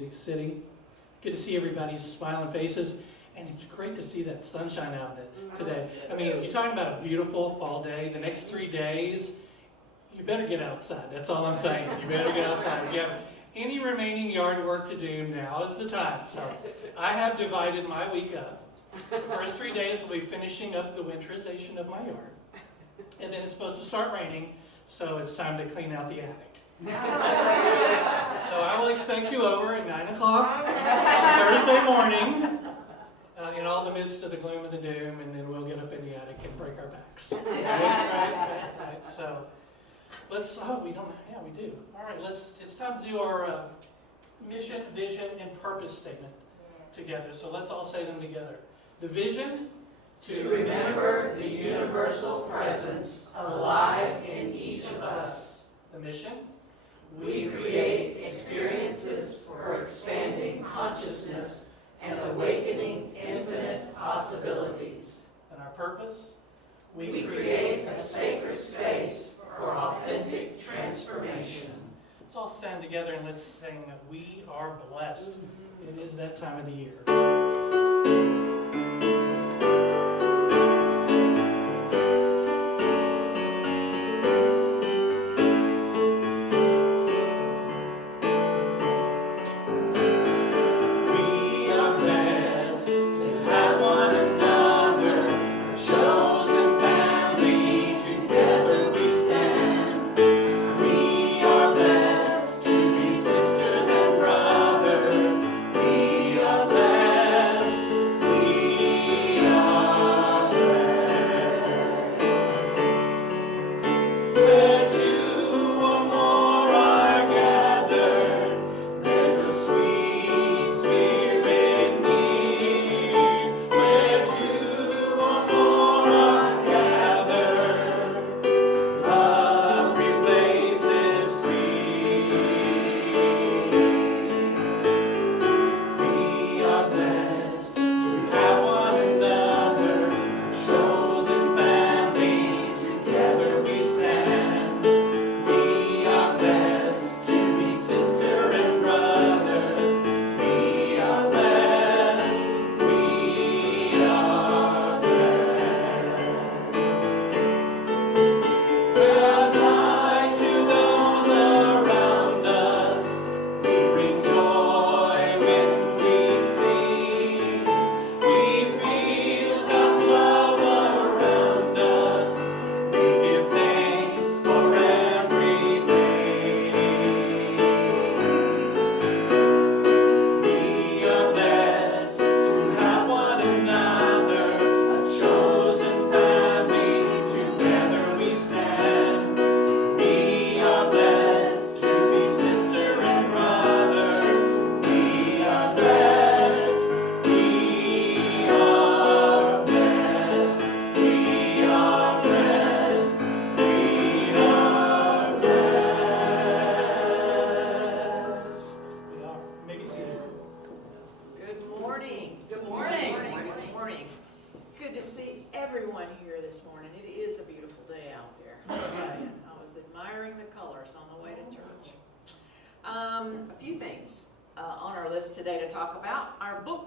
Music City. Good to see everybody's smiling faces, and it's great to see that sunshine out today. I mean, you're talking about a beautiful fall day. The next 3 days, you better get outside. That's all I'm saying. You better get outside. If you have any remaining yard work to do, now is the time. So I have divided my week up. The first 3 days we'll be finishing up the winterization of my yard. And then it's supposed to start raining, so it's time to clean out the attic. So I will expect you over at 9 o'clock Thursday morning in all the midst of the gloom and the doom, and then we'll get up in the attic and break our backs. Right. So let's, we do. All right, it's time to do our mission, vision, and purpose statement together. So let's all say them together. The vision: to remember the universal presence alive in each of us. The mission: we create experiences for expanding consciousness and awakening infinite possibilities. And our purpose: we create a sacred space for authentic transformation. Let's all stand together and let's sing "We Are Blessed." It is that time of the year.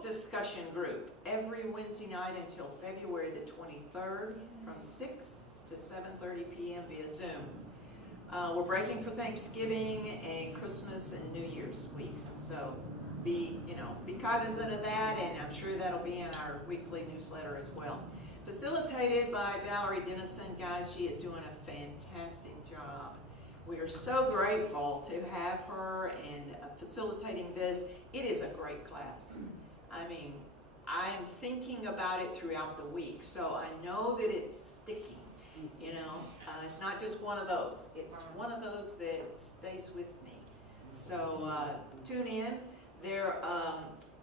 Discussion group every Wednesday night until February the 23rd from 6 to 7:30 p.m. via Zoom. We're breaking for Thanksgiving and Christmas and New Year's weeks, so be cognizant of that, and I'm sure that'll be in our weekly newsletter as well. Facilitated by Valerie Dennison. Guys, she is doing a fantastic job. We are so grateful to have her and facilitating this. It is a great class. I mean, I'm thinking about it throughout the week, so I know that it's sticking, it's not just one of those. It's one of those that stays with me. So tune in. There,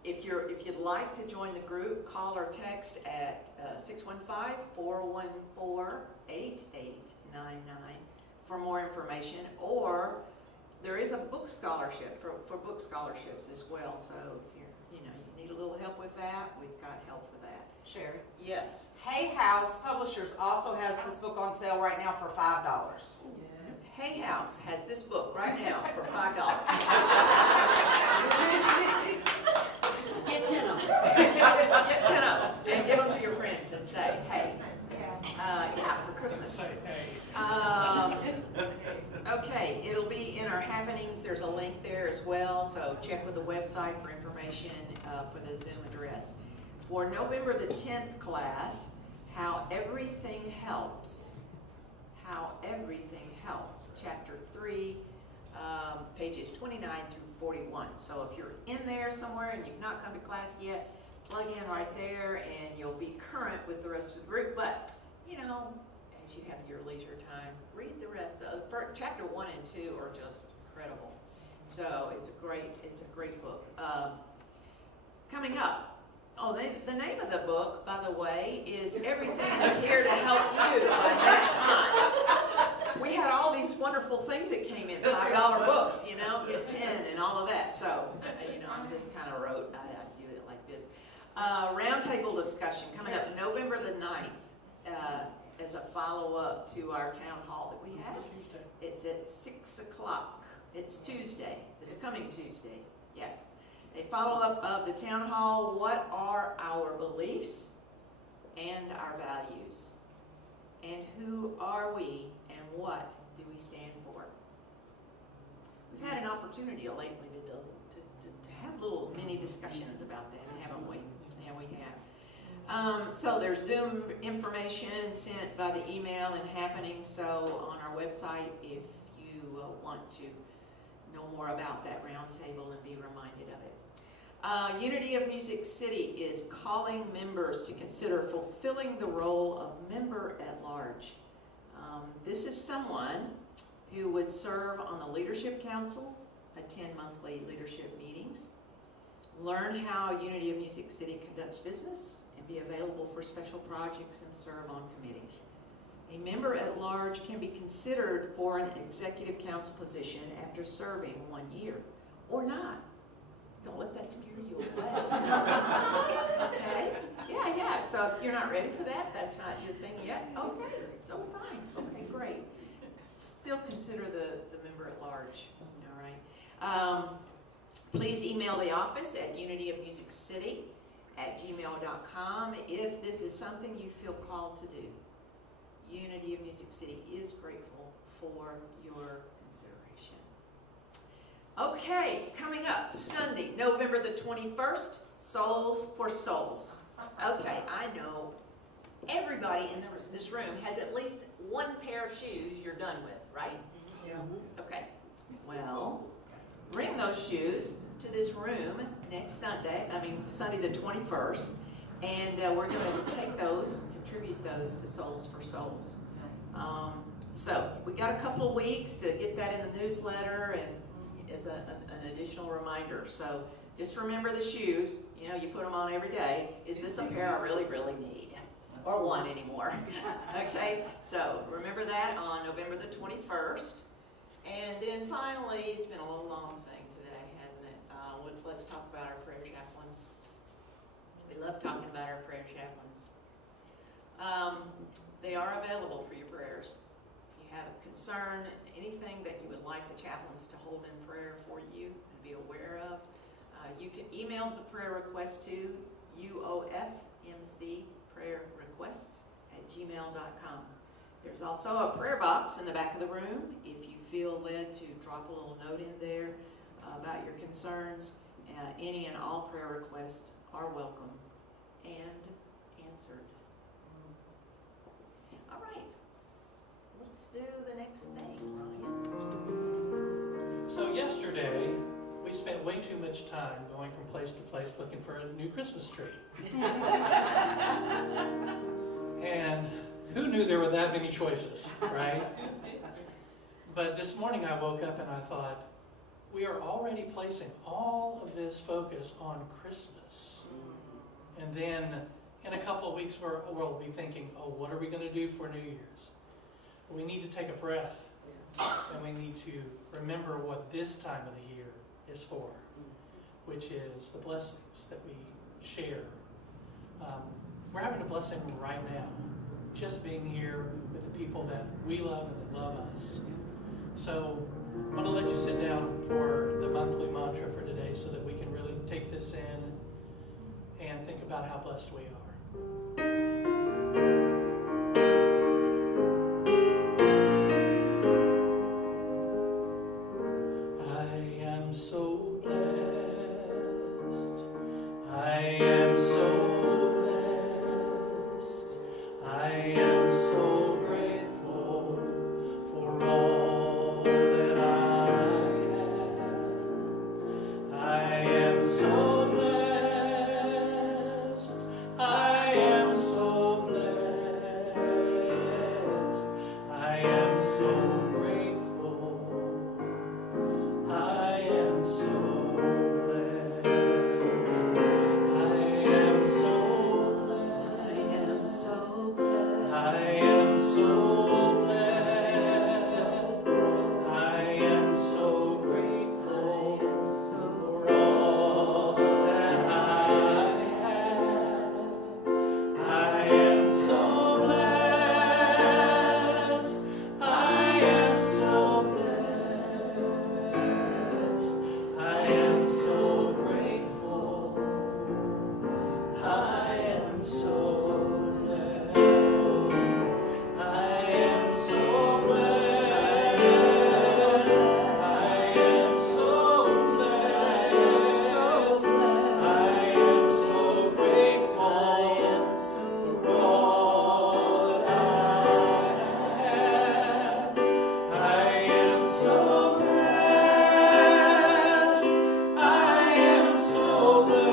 if you'd like to join the group, call or text at 615-414-8899 for more information, or there is a book scholarship for book scholarships as well. So if you need a little help with that, we've got help for that. Sherry? Yes. Hay House Publishers also has this book on sale right now for $5. Yes. Hay House has this book right now for $5. Get 10 of them. Get 10 of them and give them to your friends and say, hey, yeah, for Christmas. Say, hey. Okay, it'll be in our happenings. There's a link there as well, so check with the website for information for the Zoom address. For November the 10th class, How Everything Helps. How Everything Helps, Chapter 3, pages 29 through 41. So if you're in there somewhere and you've not come to class yet, plug in right there and you'll be current with the rest of the group. But, you know, as you have your leisure time, read the rest. Chapter 1 and 2 are just incredible. So it's a great book. Coming up, the name of the book, by the way, is Everything is Here to Help You by Matt Kahn. We had all these wonderful things that came in, $5 books, you know, get 10 and all of that. So, you know, I just kind of wrote, I do it like this. Roundtable discussion coming up November the 9th as a follow-up to our town hall that we had. It's at 6 o'clock. It's Tuesday, this coming Tuesday, yes. A follow-up of the town hall. What are our beliefs and our values? And who are we and what do we stand for? We've had an opportunity lately to have little mini discussions about that, haven't we? Yeah, we have. So there's Zoom information sent by the email and happening. So on our website, if you want to know more about that roundtable and be reminded of it. Unity of Music City is calling members to consider fulfilling the role of member at large. This is someone who would serve on the Leadership Council, attend monthly leadership meetings, learn how Unity of Music City conducts business, and be available for special projects and serve on committees. A member at large can be considered for an executive council position after serving 1 year, or not. Don't let that scare you away. Okay? Yeah. So if you're not ready for that, that's not your thing yet. Okay, so fine. Okay, great. Still consider the member at large. All right. Please email the office at unityofmusiccity@gmail.com if this is something you feel called to do. Unity of Music City is grateful for your consideration. Okay, coming up, Sunday, November the 21st, Souls for Souls. Okay, I know everybody in this room has at least one pair of shoes you're done with, right? Yeah. Okay, well, bring those shoes to this room next Sunday the 21st, and we're going to take those, contribute those to Souls for Souls. So we got a couple of weeks to get that in the newsletter and as an additional reminder. So just remember the shoes. You know, you put them on every day. Is this a pair I really, really need? Or want anymore? Okay, so remember that on November the 21st. And then finally, it's been a little long thing today, hasn't it? Let's talk about our prayer chaplains. We love talking about our prayer chaplains. They are available for your prayers. If you have a concern, anything that you would like the chaplains to hold in prayer for you and be aware of, you can email the prayer request to uofmcprayerrequests@gmail.com. There's also a prayer box in the back of the room if you feel led to drop a little note in there about your concerns. Any and all prayer requests are welcome and answered. All right, let's do the next thing, Ryan. So yesterday, we spent way too much time going from place to place looking for a new Christmas tree. And who knew there were that many choices, right? But this morning I woke up and I thought, we are already placing all of this focus on Christmas. And then in a couple of weeks we'll be thinking, oh, what are we going to do for New Year's? We need to take a breath, and we need to remember what this time of the year is for, which is the blessings that we share. We're having a blessing right now, just being here with the people that we love and that love us. So I'm going to let you sit down for the monthly mantra for today so that we can really take this in and think about how blessed we are. I am so blessed. I am so blessed. I am so grateful for all that I have. I am so blessed. I am so blessed. I am so grateful. I am so blessed. I am so blessed. I am so blessed. I am so grateful for all that I have. I am so blessed. I am so blessed. I am so grateful. I am so blessed. I am so blessed. I am so blessed. I am so grateful for all I have. I am so blessed. I am so blessed.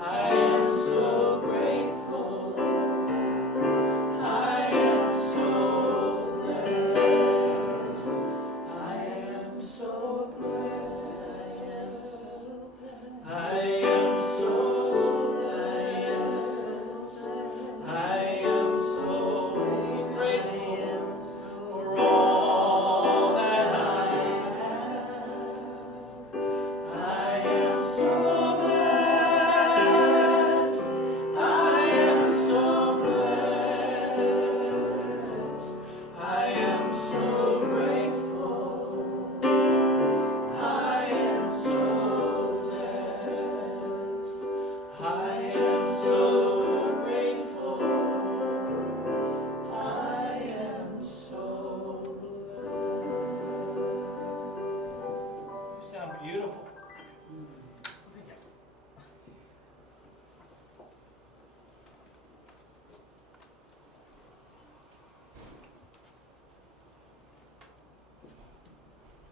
I am so grateful. I am so blessed. I am so blessed. I am so blessed. I am so grateful for all that I have. I am so blessed. I am so blessed. I am so grateful. I am so blessed. I am so grateful. I am so blessed. You sound beautiful.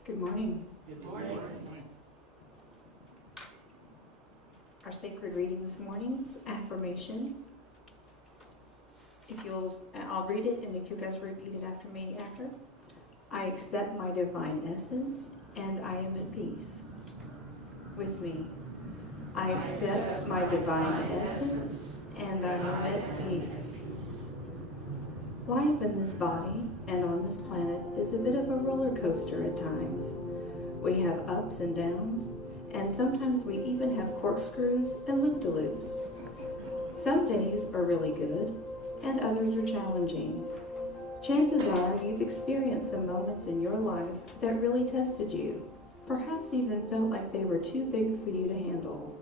Good morning. Good morning. Our sacred reading this morning is affirmation. I'll read it, and if you guys repeat it after me after. I accept my divine essence, and I am at peace. With me. I accept my divine essence, and I am at peace. Life in this body and on this planet is a bit of a roller coaster at times. We have ups and downs, and sometimes we even have corkscrews and loop-de-loops. Some days are really good, and others are challenging. Chances are you've experienced some moments in your life that really tested you, perhaps even felt like they were too big for you to handle.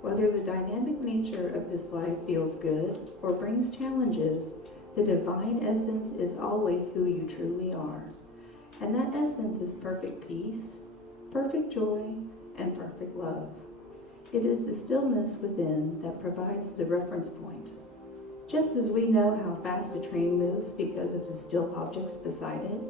Whether the dynamic nature of this life feels good or brings challenges, the divine essence is always who you truly are. And that essence is perfect peace, perfect joy, and perfect love. It is the stillness within that provides the reference point. Just as we know how fast a train moves because of the still objects beside it,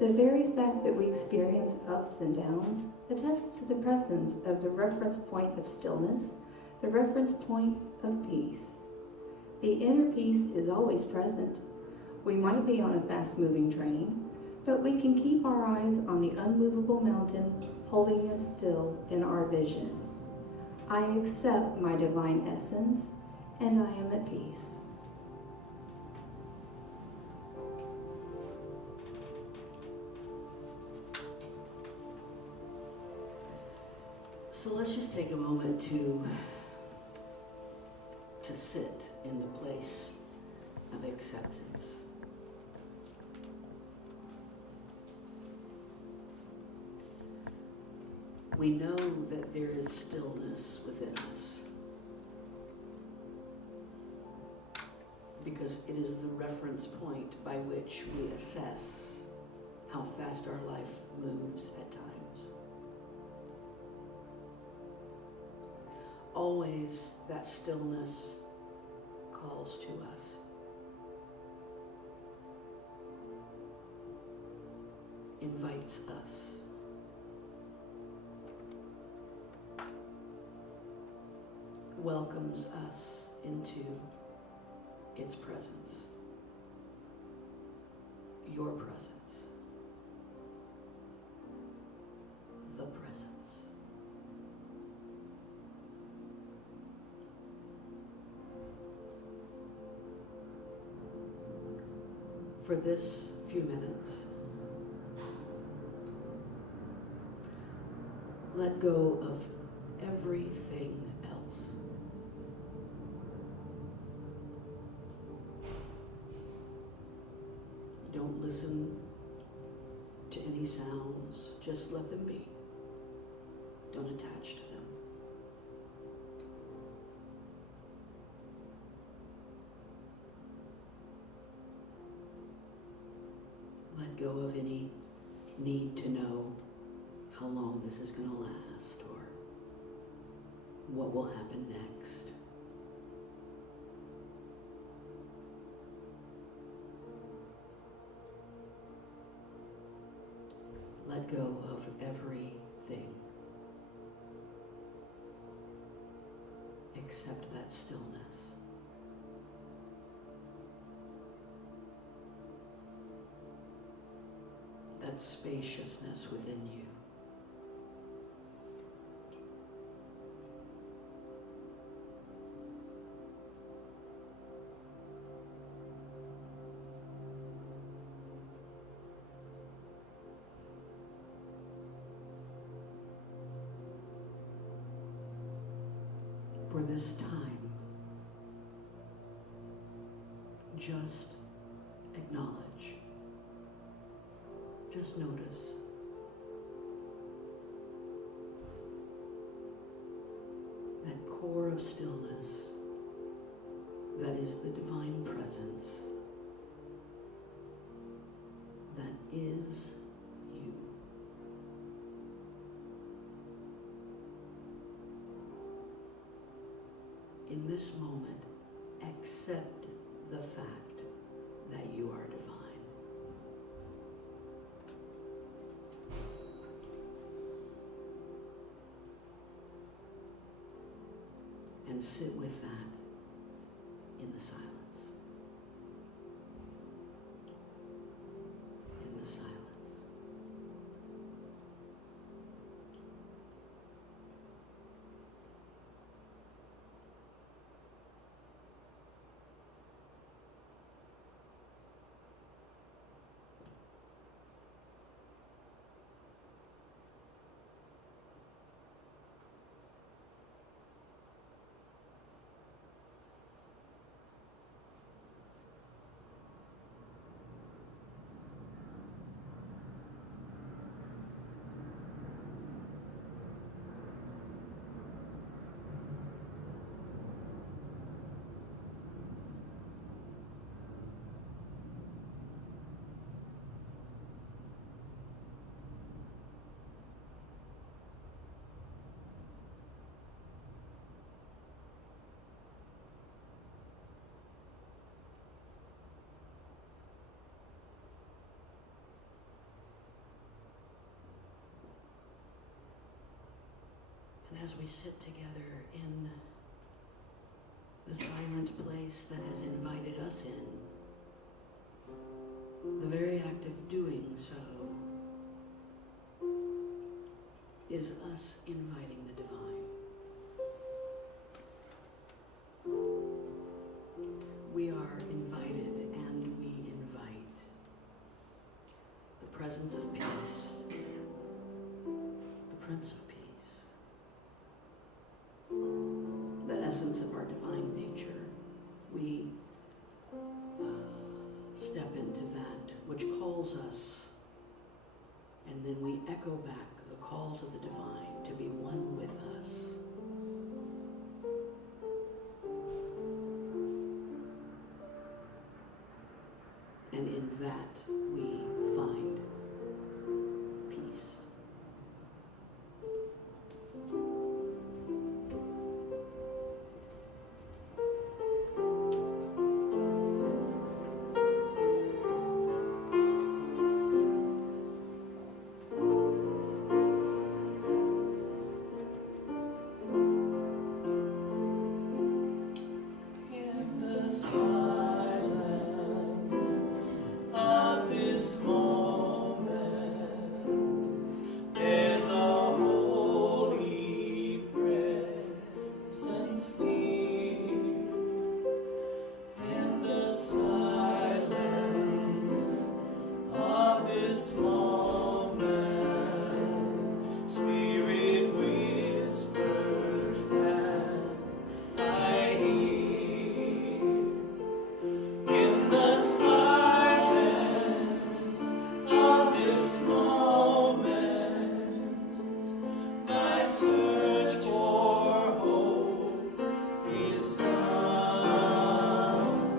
the very fact that we experience ups and downs attests to the presence of the reference point of stillness, the reference point of peace. The inner peace is always present. We might be on a fast-moving train, but we can keep our eyes on the unmovable mountain holding us still in our vision. I accept my divine essence, and I am at peace. So let's just take a moment to sit in the place of acceptance. we know that there is stillness within us because it is the reference point by which we assess how fast our life moves at times. Always that stillness calls to us. Invites us. Welcomes us into its presence. Your presence. The presence. For this few minutes, let go of everything else. Don't listen to any sounds, just let them be. Don't attach to them. Let go of any need to know how long this is going to last or what will happen next. Let go of everything except that stillness. That spaciousness within you. For this time, just acknowledge, just notice that core of stillness that is the divine presence that is you. In this moment, accept the fact that you are divine. And sit with that in the silence. In the silence. And as we sit together in the silent place that has invited us in, the very act of doing so is us inviting the divine. We are invited and we invite the presence of peace, the Prince of Peace, the essence of our divine nature. We step into that which calls us, and then we echo back the call to the divine to and in that we find peace. In the silence of this moment, there's a holy presence near. In the silence of this moment, Spirit whispers and I hear. In the silence of this moment, my search for hope is done.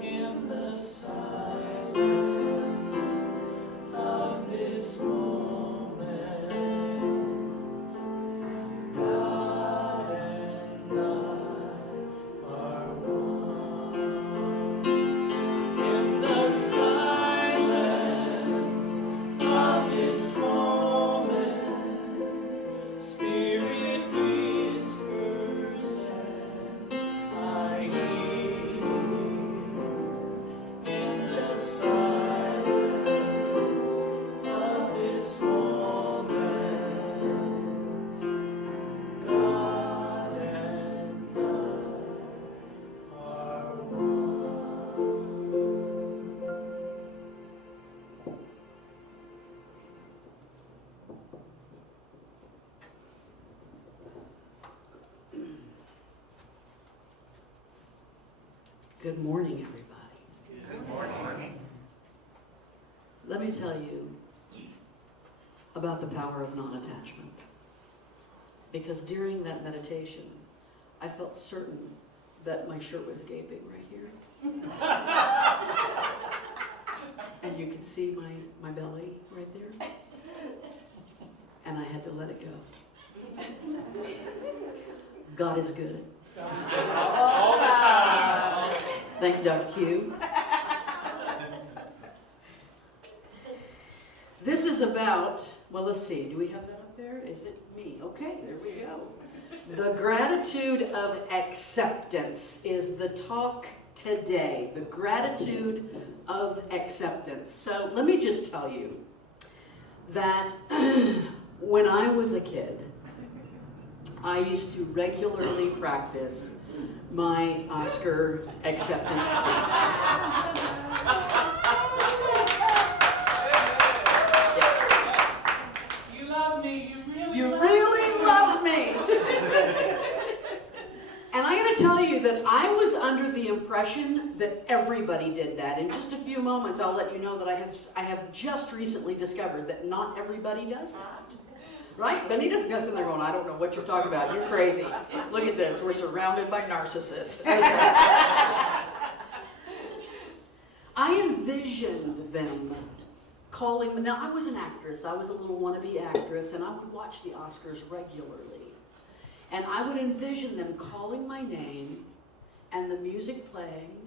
In the silence of this moment, God and I are one. In the silence of this moment, Spirit whispers and I hear. In the silence of this moment, God and I are one. Good morning, everybody. Good morning. Let me tell you about the power of non-attachment. Because during that meditation, I felt certain that my shirt was gaping right here. And you could see my belly right there. And I had to let it go. God is good. All the time. Thank you, Dr. Q. This is about, well, let's see, do we have that up there? Is it me? Okay, there we go. The gratitude of acceptance is the talk today. The gratitude of acceptance. So let me just tell you that when I was a kid, I used to regularly practice my Oscar acceptance speech. You love me. You really love me. And I gotta tell you that I was under the impression that everybody did that. In just a few moments, I'll let you know that I have just recently discovered that not everybody does that. Right? Benita's just in there going, I don't know what you're talking about. You're crazy. Look at this. We're surrounded by narcissists. I envisioned them calling me. Now, I was an actress. I was a little wannabe actress, and I would watch the Oscars regularly. And I would envision them calling my name and the music playing,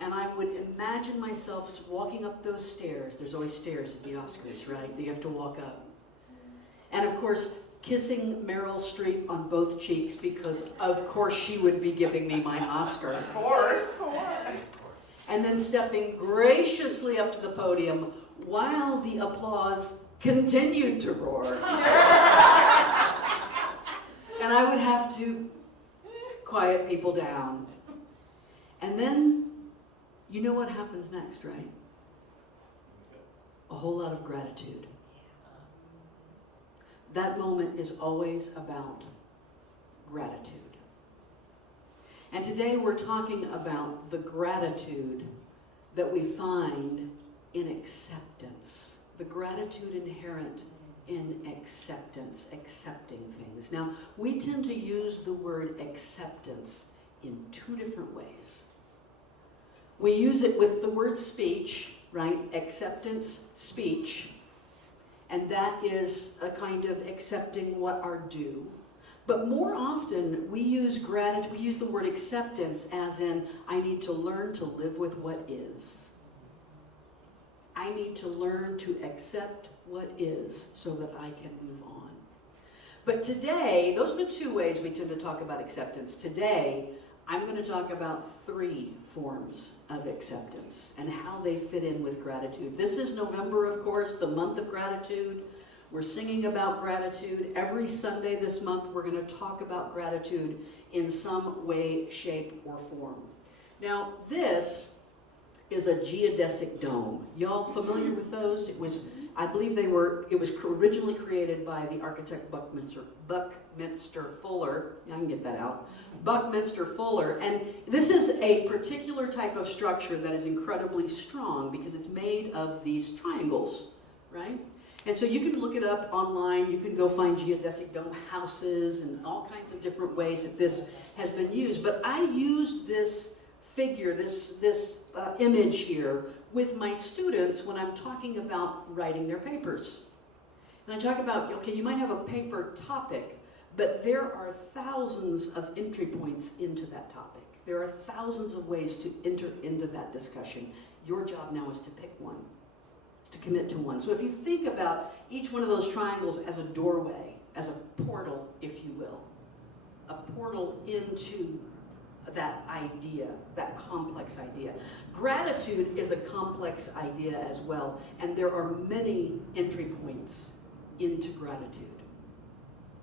and I would imagine myself walking up those stairs. There's always stairs at the Oscars, right, that you have to walk up. And of course, kissing Meryl Streep on both cheeks because of course she would be giving me my Oscar. Of course. And then stepping graciously up to the podium while the applause continued to roar. And I would have to quiet people down. And then, you know what happens next, right? A whole lot of gratitude. That moment is always about gratitude. And today we're talking about the gratitude that we find in acceptance. The gratitude inherent in acceptance, accepting things. Now, we tend to use the word acceptance in two different ways. We use it with the word speech, right? Acceptance, speech. And that is a kind of accepting what are due. But more often, we use gratitude, we use the word acceptance as in, I need to learn to live with what is. I need to learn to accept what is so that I can move on. But today, those are the two ways we tend to talk about acceptance. Today, I'm going to talk about 3 forms of acceptance and how they fit in with gratitude. This is November, of course, the month of gratitude. We're singing about gratitude. Every Sunday this month, we're going to talk about gratitude in some way, shape, or form. Now, this is a geodesic dome. Y'all familiar with those? I believe it was originally created by the architect Buckminster Fuller. I can get that out. Buckminster Fuller. And this is a particular type of structure that is incredibly strong because it's made of these triangles, right? And so you can look it up online. You can go find geodesic dome houses and all kinds of different ways that this has been used. But I use this figure, this image here with my students when I'm talking about writing their papers. And I talk about, okay, you might have a paper topic, but there are thousands of entry points into that topic. There are thousands of ways to enter into that discussion. Your job now is to pick one, to commit to one. So if you think about each one of those triangles as a doorway, as a portal, if you will, a portal into that idea, that complex idea. Gratitude is a complex idea as well, and there are many entry points into gratitude.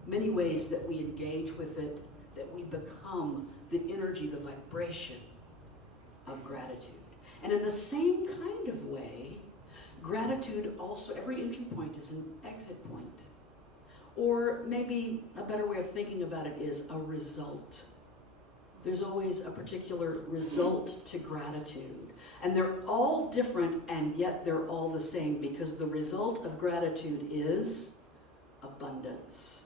Many ways that we engage with it, that we become the energy, the vibration of gratitude. And in the same kind of way, gratitude also, every entry point is an exit point. Or maybe a better way of thinking about it is a result. There's always a particular result to gratitude. And they're all different, and yet they're all the same, because the result of gratitude is abundance.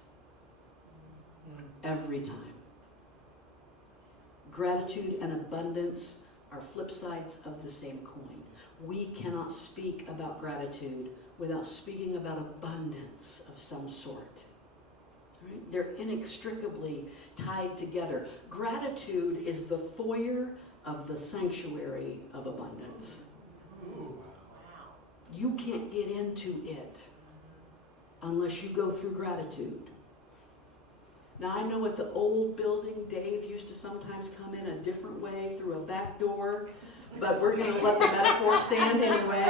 Every time. Gratitude and abundance are flip sides of the same coin. We cannot speak about gratitude without speaking about abundance of some sort. Right? They're inextricably tied together. Gratitude is the foyer of the sanctuary of abundance. You can't get into it unless you go through gratitude. Now, I know at the old building, Dave used to sometimes come in a different way through a back door, but we're going to let the metaphor stand anyway.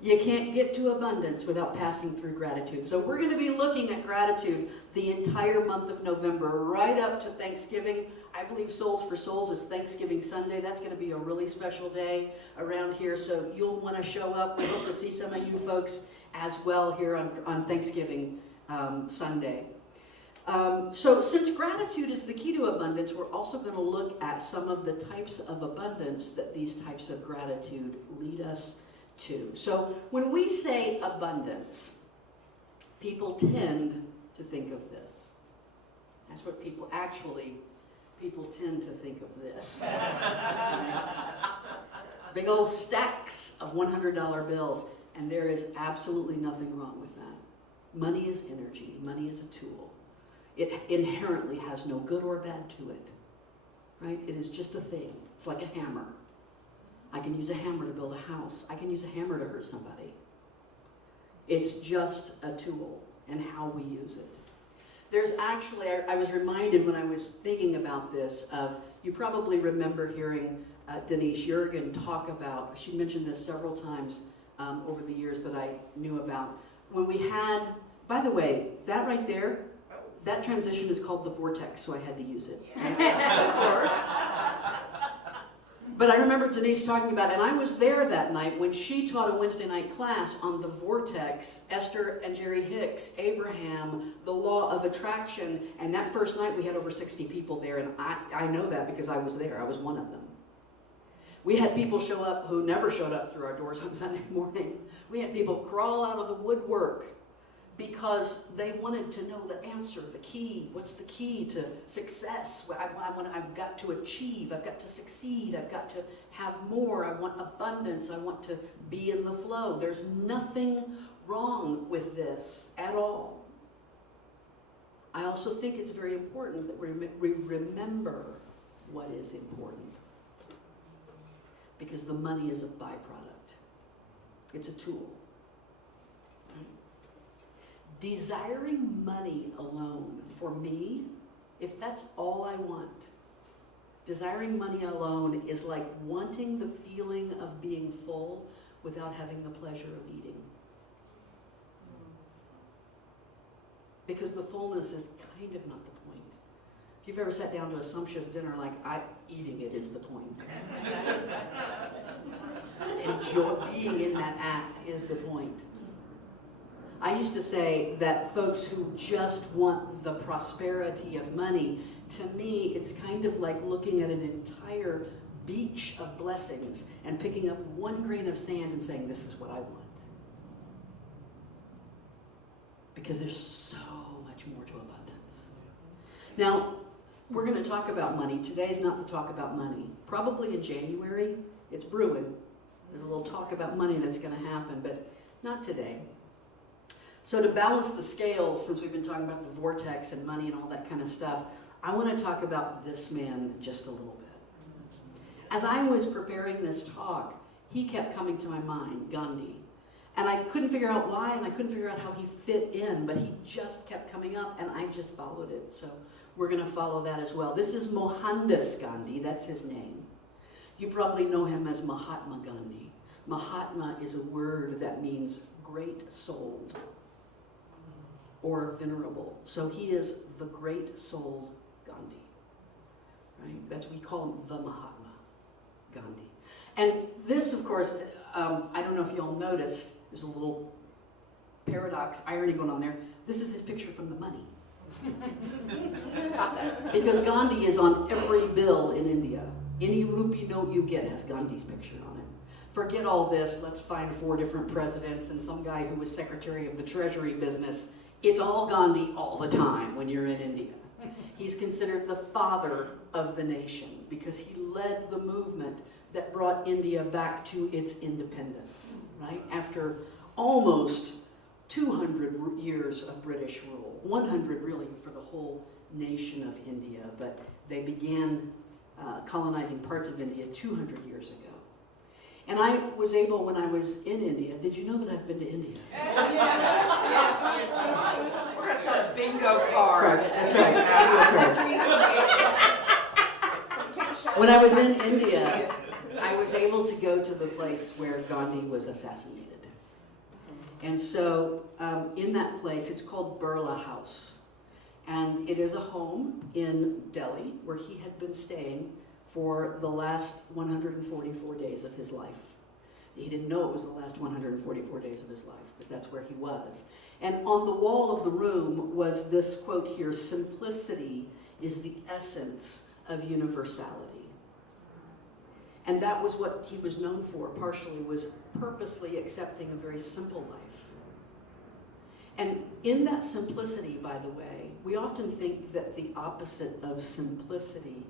You can't get to abundance without passing through gratitude. So we're going to be looking at gratitude the entire month of November, right up to Thanksgiving. I believe Souls for Souls is Thanksgiving Sunday. That's going to be a really special day around here, so you'll want to show up. We hope to see some of you folks as well here on Thanksgiving Sunday. So since gratitude is the key to abundance, we're also going to look at some of the types of abundance that these types of gratitude lead us to. So when we say abundance, people tend to think of this. That's what people tend to think of this. Right? Big old stacks of $100 bills, and there is absolutely nothing wrong with that. Money is energy. Money is a tool. It inherently has no good or bad to it. Right? It is just a thing. It's like a hammer. I can use a hammer to build a house. I can use a hammer to hurt somebody. It's just a tool and how we use it. There's actually, I was reminded when I was thinking about this of, you probably remember hearing Denise Jurgen talk about, she mentioned this several times over the years that I knew about. When we had, by the way, that right there, that transition is called the vortex, so I had to use it. Of course. But I remember Denise talking about, and I was there that night when she taught a Wednesday night class on the vortex, Esther and Jerry Hicks, Abraham, the law of attraction, and that first night we had over 60 people there, and I know that because I was there. I was one of them. We had people show up who never showed up through our doors on Sunday morning. We had people crawl out of the woodwork because they wanted to know the answer, the key. What's the key to success? I've got to achieve, I've got to succeed, I've got to have more, I want abundance, I want to be in the flow. There's nothing wrong with this at all. I also think it's very important that we remember what is important, because the money is a byproduct. It's a tool. Desiring money alone, for me, if that's all I want, desiring money alone is like wanting the feeling of being full without having the pleasure of eating. Because the fullness is kind of not the point. If you've ever sat down to a sumptuous dinner, like, eating it is the point. Being in that act is the point. I used to say that folks who just want the prosperity of money, to me, it's kind of like looking at an entire beach of blessings and picking up one grain of sand and saying, this is what I want. Because there's so much more to abundance. Now, we're going to talk about money. Today's not the talk about money. Probably in January, it's brewing. There's a little talk about money that's going to happen, but not today. So to balance the scales, since we've been talking about the vortex and money and all that kind of stuff, I want to talk about this man just a little bit. As I was preparing this talk, he kept coming to my mind, Gandhi. And I couldn't figure out why, and I couldn't figure out how he fit in, but he just kept coming up, and I just followed it. So we're going to follow that as well. This is Mohandas Gandhi, that's his name. You probably know him as Mahatma Gandhi. Mahatma is a word that means great-souled or venerable. So he is the great-souled Gandhi, right? That's, we call him the Mahatma Gandhi. And this, of course, I don't know if you all noticed, there's a little paradox, irony going on there. This is his picture from the money. Because Gandhi is on every bill in India. Any rupee note you get has Gandhi's picture on it. Forget all this, let's find 4 different presidents and some guy who was Secretary of the Treasury business. It's all Gandhi all the time when you're in India. He's considered the father of the nation because he led the movement that brought India back to its independence, right? After almost 200 years of British rule, 100 really for the whole nation of India, but they began colonizing parts of India 200 years ago. And I was able, when I was in India, did you know that I've been to India? Yes. We're going to start a bingo card. That's right. When I was in India, I was able to go to the place where Gandhi was assassinated. And so in that place, it's called Birla House. And it is a home in Delhi where he had been staying for the last 144 days of his life. He didn't know it was the last 144 days of his life, but that's where he was. And on the wall of the room was this quote here, "Simplicity is the essence of universality." And that was what he was known for, partially, was purposely accepting a very simple life. And in that simplicity, by the way, we often think that the opposite of simplicity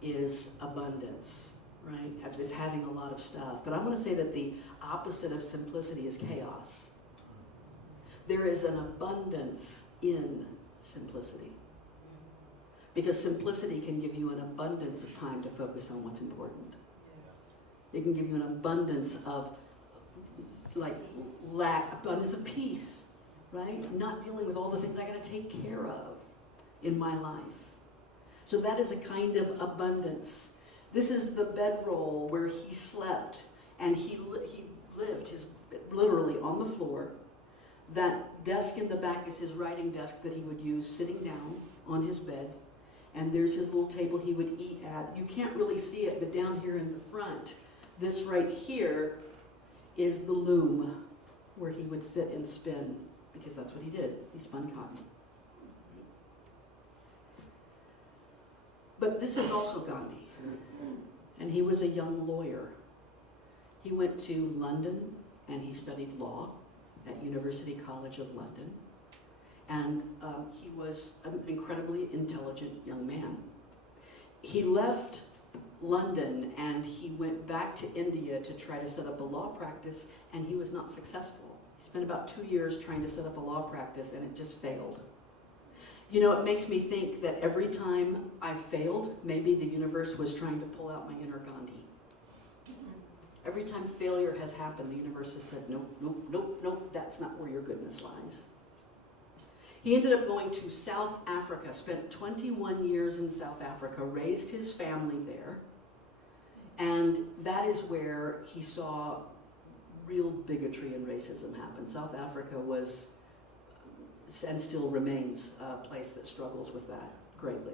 is abundance, right? It's having a lot of stuff. But I want to say that the opposite of simplicity is chaos. There is an abundance in simplicity. Because simplicity can give you an abundance of time to focus on what's important. It can give you an abundance of abundance of peace, right? Not dealing with all the things I got to take care of in my life. So that is a kind of abundance. This is the bedroll where he slept, and he lived literally on the floor. That desk in the back is his writing desk that he would use sitting down on his bed. And there's his little table he would eat at. You can't really see it, but down here in the front, this right here is the loom where he would sit and spin, because that's what he did. He spun cotton. But this is also Gandhi, and he was a young lawyer. He went to London and he studied law at University College of London. And he was an incredibly intelligent young man. He left London and he went back to India to try to set up a law practice, and he was not successful. He spent about 2 years trying to set up a law practice, and it just failed. You know, it makes me think that every time I failed, maybe the universe was trying to pull out my inner Gandhi. Every time failure has happened, the universe has said, nope, nope, nope, nope, that's not where your goodness lies. He ended up going to South Africa, spent 21 years in South Africa, raised his family there, and that is where he saw real bigotry and racism happen. South Africa was, and still remains, a place that struggles with that greatly.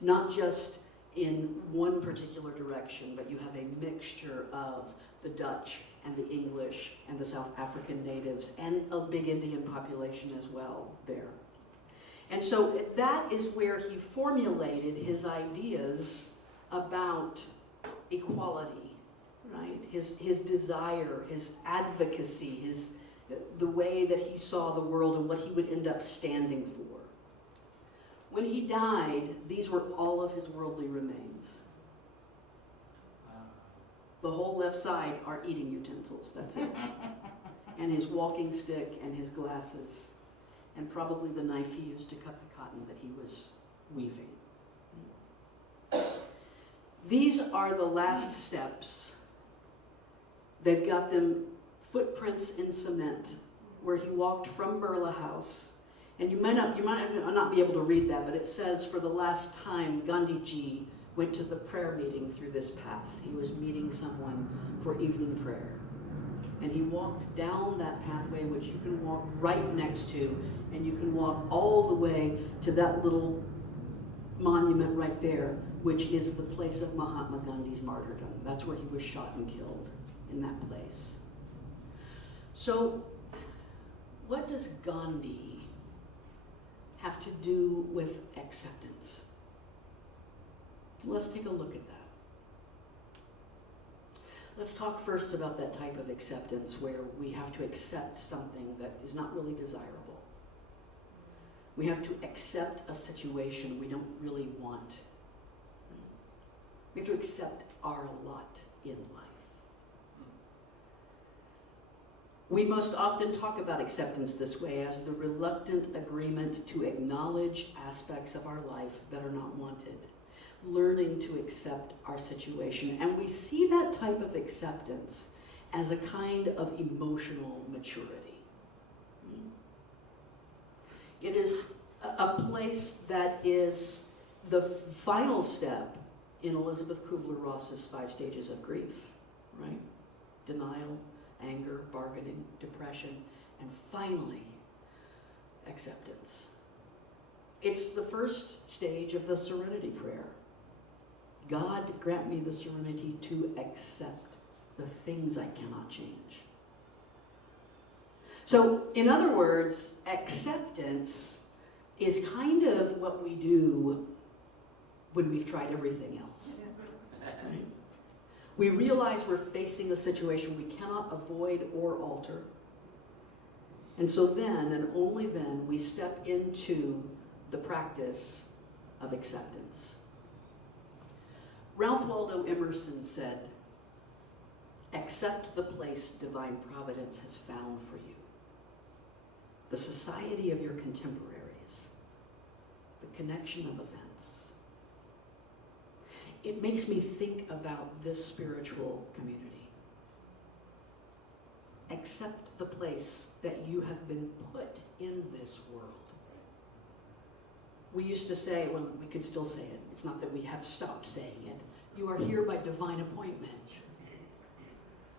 Not just in one particular direction, but you have a mixture of the Dutch and the English and the South African natives and a big Indian population as well there. And so that is where he formulated his ideas about equality, right? His desire, his advocacy, the way that he saw the world and what he would end up standing for. When he died, these were all of his worldly remains. The whole left side are eating utensils, that's it. And his walking stick and his glasses, and probably the knife he used to cut the cotton that he was weaving. These are the last steps. They've got them footprints in cement where he walked from Birla House. And you might not be able to read that, but it says, for the last time, Gandhiji went to the prayer meeting through this path. He was meeting someone for evening prayer. And he walked down that pathway, which you can walk right next to, and you can walk all the way to that little monument right there, which is the place of Mahatma Gandhi's martyrdom. That's where he was shot and killed, in that place. So, what does Gandhi have to do with acceptance? Let's take a look at that. Let's talk first about that type of acceptance where we have to accept something that is not really desirable. We have to accept a situation we don't really want. We have to accept our lot in life. We most often talk about acceptance this way as the reluctant agreement to acknowledge aspects of our life that are not wanted, learning to accept our situation. And we see that type of acceptance as a kind of emotional maturity. It is a place that is the final step in Elizabeth Kubler-Ross's 5 stages of grief, right? Denial, anger, bargaining, depression, and finally, acceptance. It's the first stage of the serenity prayer. God, grant me the serenity to accept the things I cannot change. So, in other words, acceptance is kind of what we do when we've tried everything else. Right? We realize we're facing a situation we cannot avoid or alter. And so then, and only then, we step into the practice of acceptance. Ralph Waldo Emerson said, "Accept the place divine providence has found for you, the society of your contemporaries, the connection of events." It makes me think about this spiritual community. Accept the place that you have been put in this world. We used to say, well, we could still say it, it's not that we have stopped saying it, you are here by divine appointment.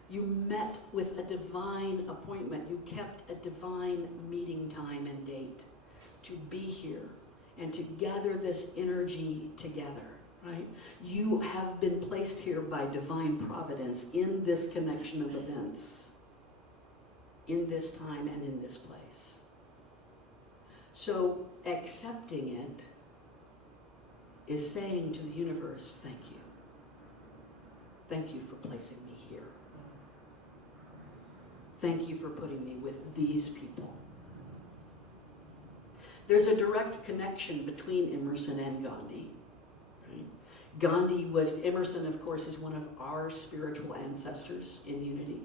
You met with a divine appointment. You kept a divine meeting time and date to be here and to gather this energy together, right? You have been placed here by divine providence in this connection of events, in this time and in this place. So accepting it is saying to the universe, thank you. Thank you for placing me here. Thank you for putting me with these people. There's a direct connection between Emerson and Gandhi. Right? Emerson, of course, is one of our spiritual ancestors in unity.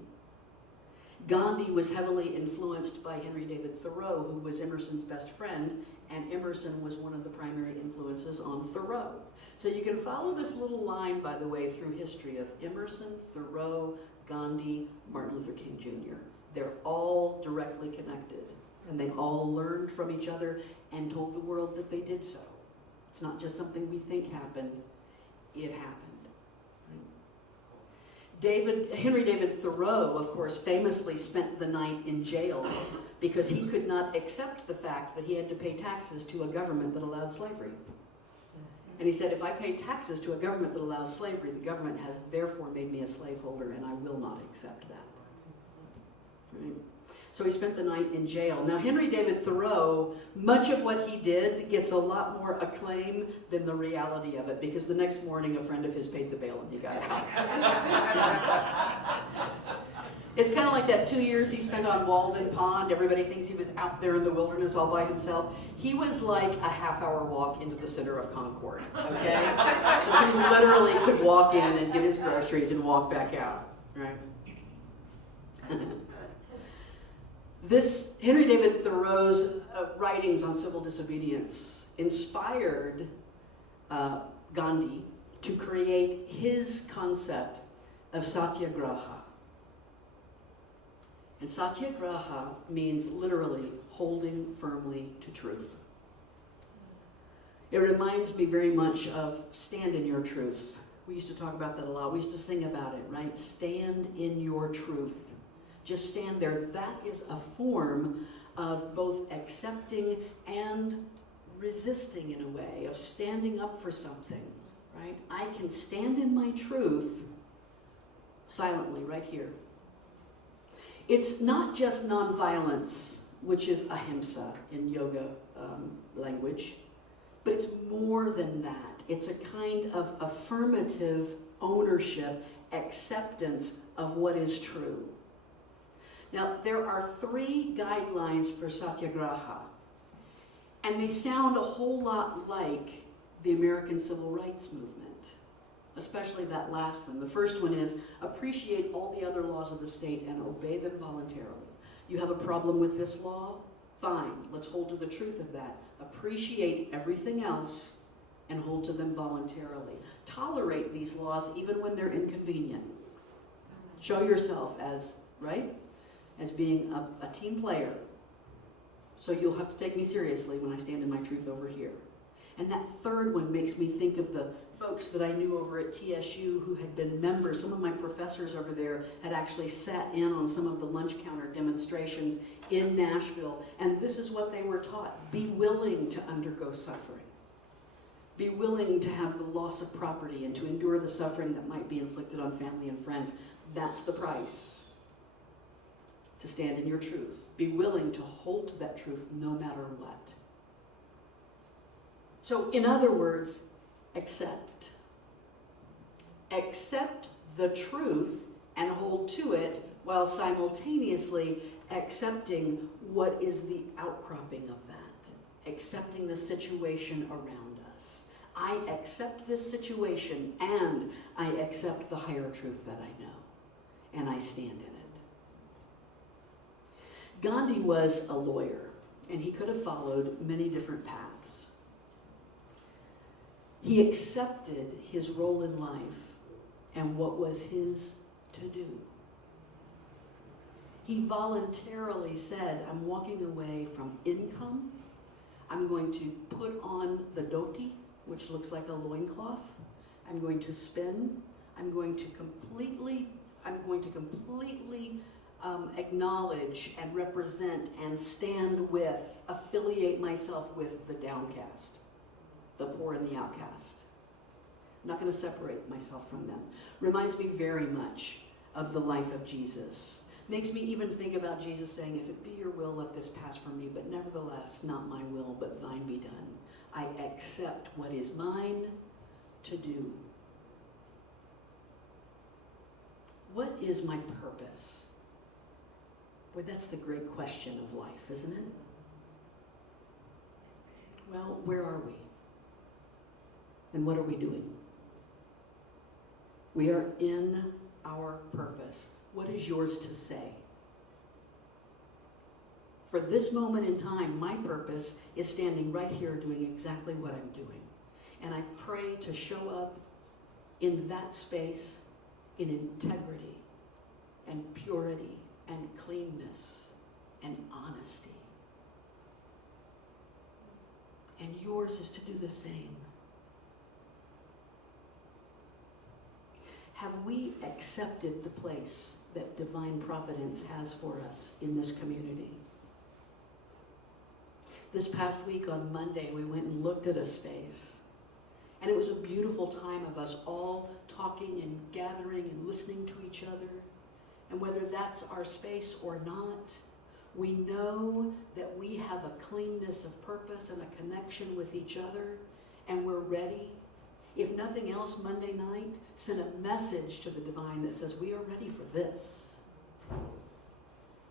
Gandhi was heavily influenced by Henry David Thoreau, who was Emerson's best friend, and Emerson was one of the primary influences on Thoreau. So you can follow this little line, by the way, through history of Emerson, Thoreau, Gandhi, Martin Luther King Jr. They're all directly connected, and they all learned from each other and told the world that they did so. It's not just something we think happened, it happened. Henry David Thoreau, of course, famously spent the night in jail because he could not accept the fact that he had to pay taxes to a government that allowed slavery. And he said, if I pay taxes to a government that allows slavery, the government has therefore made me a slaveholder, and I will not accept that. Right? So he spent the night in jail. Now, Henry David Thoreau, much of what he did gets a lot more acclaim than the reality of it, because the next morning a friend of his paid the bail and he got out. It's kind of like that 2 years he spent on Walden Pond. Everybody thinks he was out there in the wilderness all by himself. He was like a half-hour walk into the center of Concord, okay? So he literally could walk in and get his groceries and walk back out, right? This Henry David Thoreau's writings on civil disobedience inspired Gandhi to create his concept of Sachigraha. And Sachigraha means literally holding firmly to truth. It reminds me very much of stand in your truth. We used to talk about that a lot. We used to sing about it, right? Stand in your truth. Just stand there. That is a form of both accepting and resisting, in a way, of standing up for something, right? I can stand in my truth silently, right here. It's not just nonviolence, which is ahimsa in yoga language, but it's more than that. It's a kind of affirmative ownership, acceptance of what is true. Now, there are 3 guidelines for Sachigraha, and they sound a whole lot like the American Civil Rights Movement, especially that last one. The first one is appreciate all the other laws of the state and obey them voluntarily. You have a problem with this law? Fine, let's hold to the truth of that. Appreciate everything else and hold to them voluntarily. Tolerate these laws even when they're inconvenient. Show yourself as, right? As being a team player. So you'll have to take me seriously when I stand in my truth over here. And that third one makes me think of the folks that I knew over at TSU who had been members. Some of my professors over there had actually sat in on some of the lunch counter demonstrations in Nashville, and this is what they were taught. Be willing to undergo suffering. Be willing to have the loss of property and to endure the suffering that might be inflicted on family and friends. That's the price. To stand in your truth. Be willing to hold to that truth no matter what. So, in other words, accept. Accept the truth and hold to it while simultaneously accepting what is the outcropping of that. Accepting the situation around us. I accept this situation and I accept the higher truth that I know. And I stand in it. Gandhi was a lawyer, and he could have followed many different paths. He accepted his role in life and what was his to do. He voluntarily said, I'm walking away from income. I'm going to put on the dhoti, which looks like a loincloth. I'm going to spin. I'm going to completely acknowledge and represent and stand with, affiliate myself with the downcast, the poor and the outcast. I'm not going to separate myself from them. Reminds me very much of the life of Jesus. Makes me even think about Jesus saying, if it be your will, let this pass from me, but nevertheless, not my will, but thine be done. I accept what is mine to do. What is my purpose? Boy, that's the great question of life, isn't it? Well, where are we? And what are we doing? We are in our purpose. What is yours to say? For this moment in time, my purpose is standing right here doing exactly what I'm doing. And I pray to show up in that space in integrity and purity and cleanness and honesty. And yours is to do the same. Have we accepted the place that divine providence has for us in this community? This past week on Monday, we went and looked at a space. And it was a beautiful time of us all talking and gathering and listening to each other. And whether that's our space or not, we know that we have a cleanness of purpose and a connection with each other, and we're ready. If nothing else, Monday night, send a message to the divine that says, we are ready for this.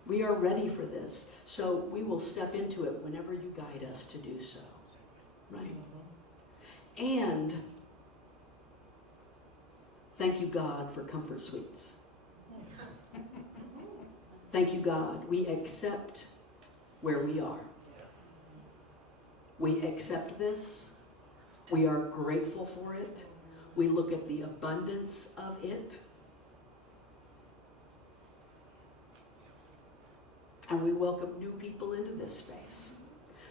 We are ready for this. So we will step into it whenever you guide us to do so. Right? And thank you, God, for comfort suites. Thank you, God. We accept where we are. We accept this. We are grateful for it. We look at the abundance of it. And we welcome new people into this space.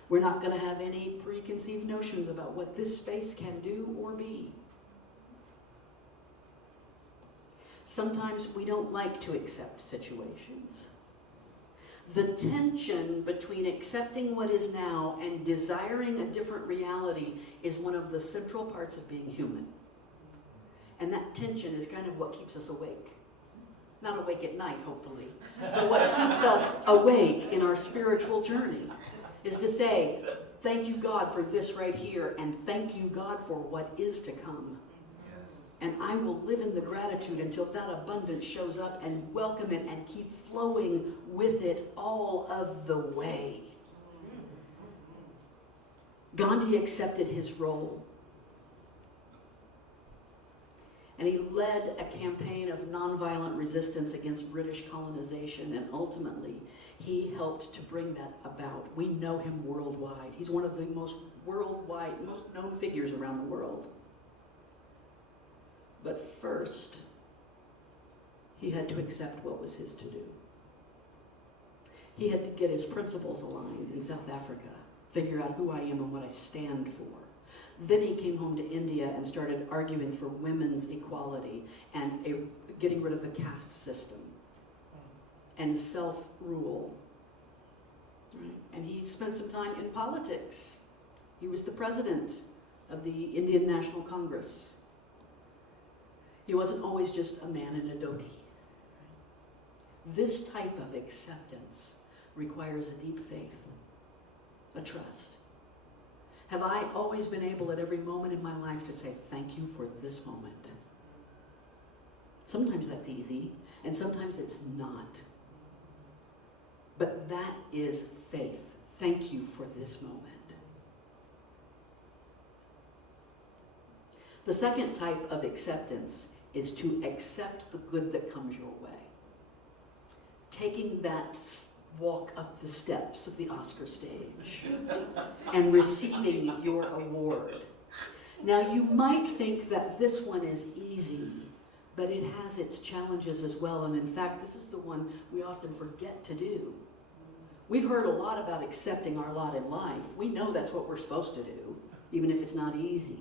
We're not going to have any preconceived notions about what this space can do or be. Sometimes we don't like to accept situations. The tension between accepting what is now and desiring a different reality is one of the central parts of being human. And that tension is kind of what keeps us awake. Not awake at night, hopefully, but what keeps us awake in our spiritual journey is to say, thank you, God, for this right here, and thank you, God, for what is to come. And I will live in the gratitude until that abundance shows up and welcome it and keep flowing with it all of the way. Gandhi accepted his role. And he led a campaign of nonviolent resistance against British colonization, and ultimately he helped to bring that about. We know him worldwide. He's one of the most known figures around the world. But first, he had to accept what was his to do. He had to get his principles aligned in South Africa, figure out who I am and what I stand for. Then he came home to India and started arguing for women's equality and getting rid of the caste system and self-rule. Right? And he spent some time in politics. He was the president of the Indian National Congress. He wasn't always just a man in a dhoti. This type of acceptance requires a deep faith, a trust. Have I always been able at every moment in my life to say, thank you for this moment? Sometimes that's easy, and sometimes it's not. But that is faith. Thank you for this moment. The second type of acceptance is to accept the good that comes your way. Taking that walk up the steps of the Oscar stage and receiving your award. Now, you might think that this one is easy, but it has its challenges as well. And in fact, this is the one we often forget to do. We've heard a lot about accepting our lot in life. We know that's what we're supposed to do, even if it's not easy.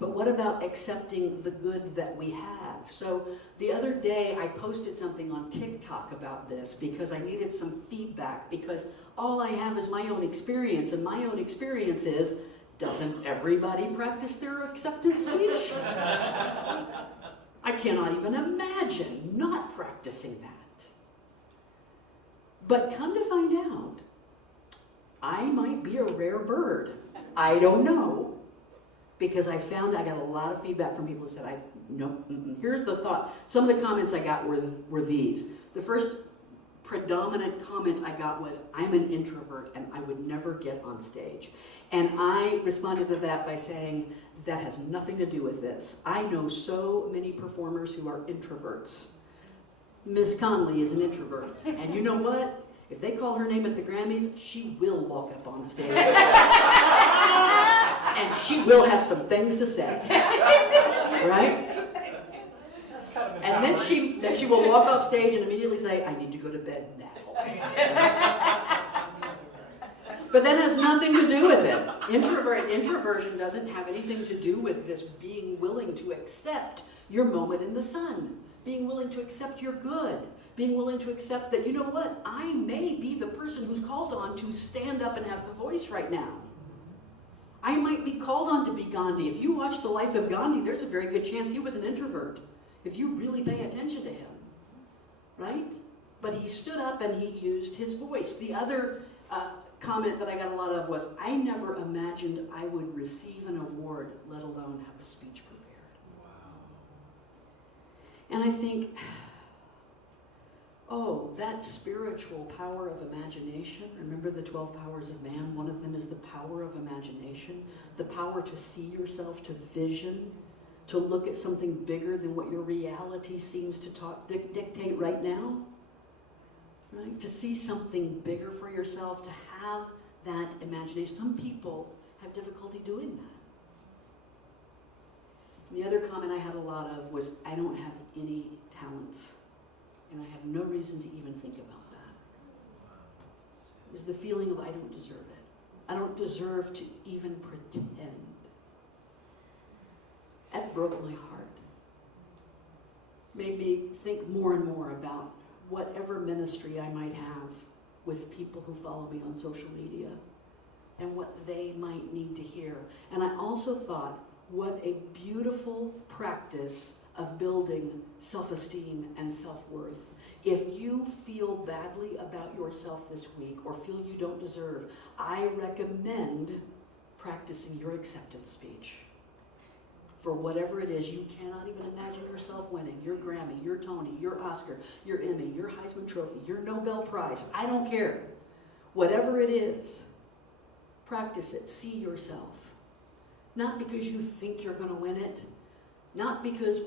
But what about accepting the good that we have? So the other day I posted something on TikTok about this because I needed some feedback, because all I have is my own experience, and my own experience is, doesn't everybody practice their acceptance speech? I cannot even imagine not practicing that. But come to find out, I might be a rare bird. I don't know. Because I found I got a lot of feedback from people who said, Here's the thought. Some of the comments I got were these. The first predominant comment I got was, I'm an introvert and I would never get on stage. And I responded to that by saying, that has nothing to do with this. I know so many performers who are introverts. Miss Conley is an introvert. And you know what? If they call her name at the Grammys, she will walk up on stage. And she will have some things to say. Right? And then she will walk off stage and immediately say, I need to go to bed now. But that has nothing to do with it. Introversion doesn't have anything to do with this being willing to accept your moment in the sun, being willing to accept your good, being willing to accept that, you know what, I may be the person who's called on to stand up and have the voice right now. I might be called on to be Gandhi. If you watch the life of Gandhi, there's a very good chance he was an introvert, if you really pay attention to him, right? But he stood up and he used his voice. The other comment that I got a lot of was, I never imagined I would receive an award, let alone have a speech prepared. Wow. And I think, oh, that spiritual power of imagination. Remember the 12 powers of man? One of them is the power of imagination, the power to see yourself, to vision, to look at something bigger than what your reality seems to dictate right now. Right? To see something bigger for yourself, to have that imagination. Some people have difficulty doing that. And the other comment I had a lot of was, I don't have any talents. And I have no reason to even think about that. It was the feeling of, I don't deserve it. I don't deserve to even pretend. That broke my heart. Made me think more and more about whatever ministry I might have with people who follow me on social media and what they might need to hear. And I also thought, what a beautiful practice of building self-esteem and self-worth. If you feel badly about yourself this week or feel you don't deserve, I recommend practicing your acceptance speech. For whatever it is, you cannot even imagine yourself winning. Your Grammy, your Tony, your Oscar, your Emmy, your Heisman Trophy, your Nobel Prize. I don't care. Whatever it is, practice it. See yourself. Not because you think you're going to win it. Not because,